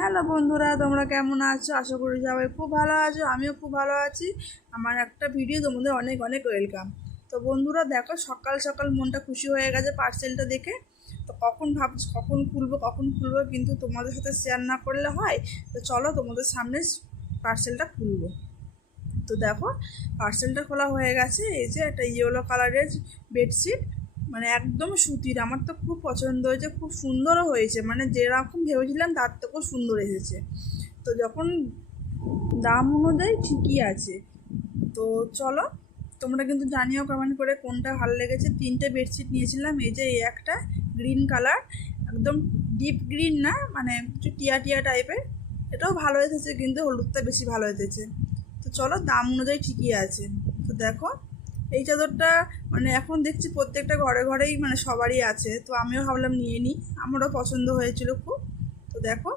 Hello বন্ধুরা, তোমরা কেমন আছো? আশা করি সবাই খুব ভালো আছো। আমিও খুব ভালো আছি। আমার একটা ভিডিও তোমাদের অনেক অনেক ওয়েলকাম। তো বন্ধুরা দেখো, সকাল সকাল মনটা খুশি হয়ে গেছে পার্সেলটা দেখে। তো কখন খুলবো, কিন্তু তোমাদের সাথে শেয়ার না করলে হয়। তো চলো তোমাদের সামনে পার্সেলটা খুলবো। তো দেখো, পার্সেলটা খোলা হয়ে গেছে। এই যে একটা ইয়েলো কালারের বেডশিট, মানে একদম সুতির। আমার তো খুব পছন্দ হয়েছে, খুব সুন্দরও হয়েছে, মানে যেরকম ভেবেছিলাম তার থেকেও সুন্দর এসেছে। তো যখন দাম অনুযায়ী ঠিকই আছে। তো চলো, তোমরা কিন্তু জানিও কমেন্ট করে কোনটা ভালো লেগেছে। 3টে বেডশিট নিয়েছিলাম। এই যে এই একটা গ্রিন কালার, একদম ডিপ গ্রিন না, মানে একটু টিয়া টিয়া টাইপের, এটাও ভালো এসেছে, কিন্তু হলুদটা বেশি ভালো এসেছে। তো চলো, দাম অনুযায়ী ঠিকই আছে। তো দেখো, এই চাদরটা মানে এখন দেখছি প্রত্যেকটা ঘরে ঘরেই, মানে সবারই আছে। তো আমিও ভাবলাম নিয়ে নিই, আমারও পছন্দ হয়েছিল খুব। তো দেখো,